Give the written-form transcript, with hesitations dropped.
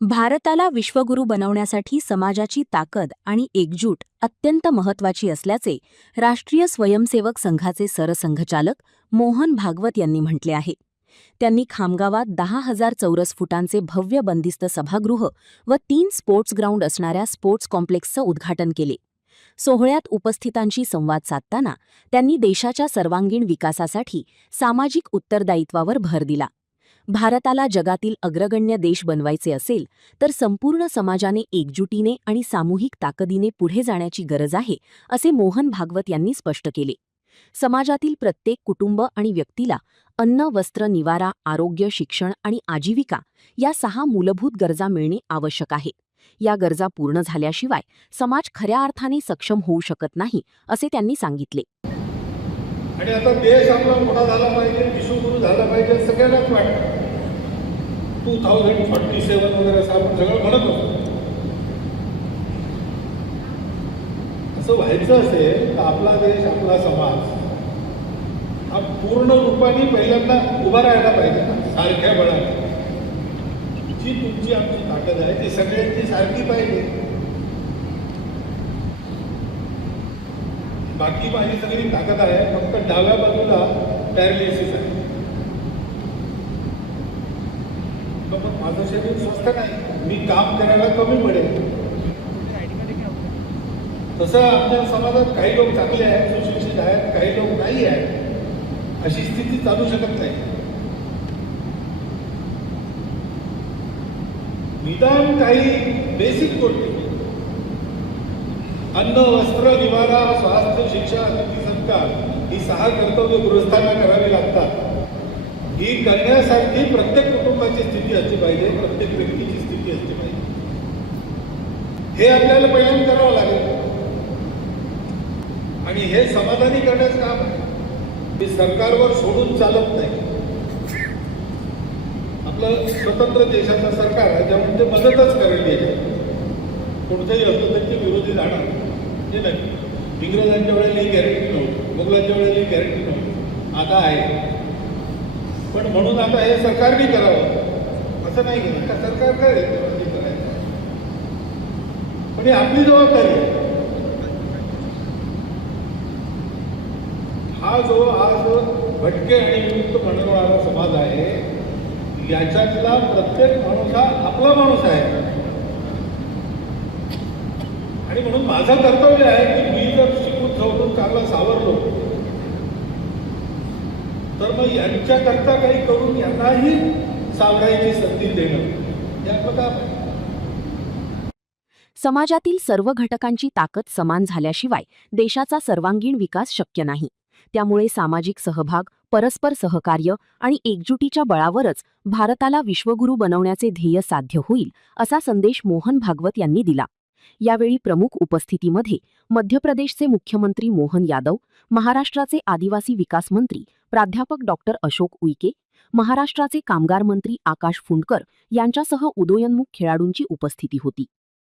भारताला विश्वगुरू बनवण्यासाठी समाजाची ताकद आणि एकजूट अत्यंत महत्त्वाची असल्याचे राष्ट्रीय स्वयंसेवक संघाचे सरसंघचालक मोहन भागवत यांनी म्हटले आहे. त्यांनी खामगावात 10,000 चौरस फुटांचे भव्य बंदिस्त सभागृह व 3 स्पोर्ट्स ग्राउंड असणाऱ्या स्पोर्ट्स कॉम्प्लेक्सचं उद्घाटन केले. सोहळ्यात उपस्थितांशी संवाद साधताना त्यांनी देशाच्या सर्वांगीण विकासासाठी सामाजिक उत्तरदायित्वावर भर दिला. भारताला जगातील अग्रगण्य देश बनवायचे असेल तर संपूर्ण समाजाने एकजुटीने आणि सामूहिक ताकदीने पुढे जाण्याची गरज आहे, असे मोहन भागवत यांनी स्पष्ट केले. समाजातील प्रत्येक कुटुंब आणि व्यक्तीला अन्न, वस्त्र, निवारा, आरोग्य, शिक्षण आणि आजीविका या 6 मूलभूत गरजा मिळणे आवश्यक आहे. या गरजा पूर्ण झाल्याशिवाय समाज खऱ्या अर्थाने सक्षम होऊ शकत नाही, असे त्यांनी सांगितले. आणि आता देश आपला मोठा झाला पाहिजे, विश्वगुरू झाला पाहिजे सगळ्यांनाच वाटतं. 2047 वगैरे असं आपण सगळं म्हणत होतो. असं व्हायचं असेल तर आपला देश, आपला समाज हा पूर्ण रूपाने पहिल्यांदा उभा राहायला पाहिजे ना, सारख्या बळाने. जी तुमची आमची ताकद आहे ती सगळ्यांची सारखी पाहिजे. बाकी माझी सगळी ताकद आहे, फक्त डाव्या बाजूला पॅरालिसिस आहे. मग माझं शरीर स्वस्थ नाही, मी काम करायला कमी पडेल. तसं आमच्या समाजात काही लोक चांगले आहेत, सुशिक्षित आहेत, काही लोक नाही आहेत. अशी स्थिती चालू शकत नाही. निदान काही बेसिक गोष्टी, अन्न, वस्त्र, निवारा, स्वास्थ्य, शिक्षा, अतिथी सत्कार ही 6 कर्तव्य गृहस्थांना करावी लागतात. ही करण्यासाठी प्रत्येक कुटुंबाची स्थिती असली पाहिजे, प्रत्येक व्यक्तीची स्थिती असली पाहिजे. हे आपल्याला पहिल्यांदा करावं लागेल आणि हे समाधानी करण्याचं काम आहे. हे सरकारवर सोडून चालत नाही. आपलं स्वतंत्र देशाचं सरकार आहे, त्यामुळे ते मदतच करायला आहे. कोणत्याही असलं त्यांचे विरोधी जाणार हे नाही. इंग्रजांच्या वेळेला ही गॅरंटी नव्हती, मुघलांच्या वेळेला ही गॅरंटी नव्हती, आता आहे. पण म्हणून आता हे सरकारने करावं असं नाही केलं का, सरकार करेल ते करायचं. पण ही आपली जबाबदारी आहे. हा जो आज भटके आणि विमुक्त बनवणारा समाज आहे, याच्यातला प्रत्येक माणूस हा आपला माणूस आहे. आणि म्हणून माझं कर्तव्य आहे की मी जर शिकून सवरून चांगला सावरलो तर मग यांच्याकरता काही करून यांनाही सावरायची संधी देणं हे आपलं काम आहे. समाजातील सर्व घटकांची ताकद समान झाल्याशिवाय देशाचा सर्वांगीण विकास शक्य नाही. त्यामुळे सामाजिक सहभाग, परस्पर सहकार्य आणि एकजुटीच्या बळावरच भारताला विश्वगुरू बनवण्याचे ध्येय साध्य होईल, असा संदेश मोहन भागवत यांनी दिला. यावेळी प्रमुख उपस्थितीमध्ये मध्य प्रदेशचे मुख्यमंत्री मोहन यादव, महाराष्ट्राचे आदिवासी विकास मंत्री प्राध्यापक डॉक्टर अशोक उईके, महाराष्ट्राचे कामगार मंत्री आकाश फुंडकर यांच्यासह उदयोन्मुख खेळाडूंची उपस्थिती होती.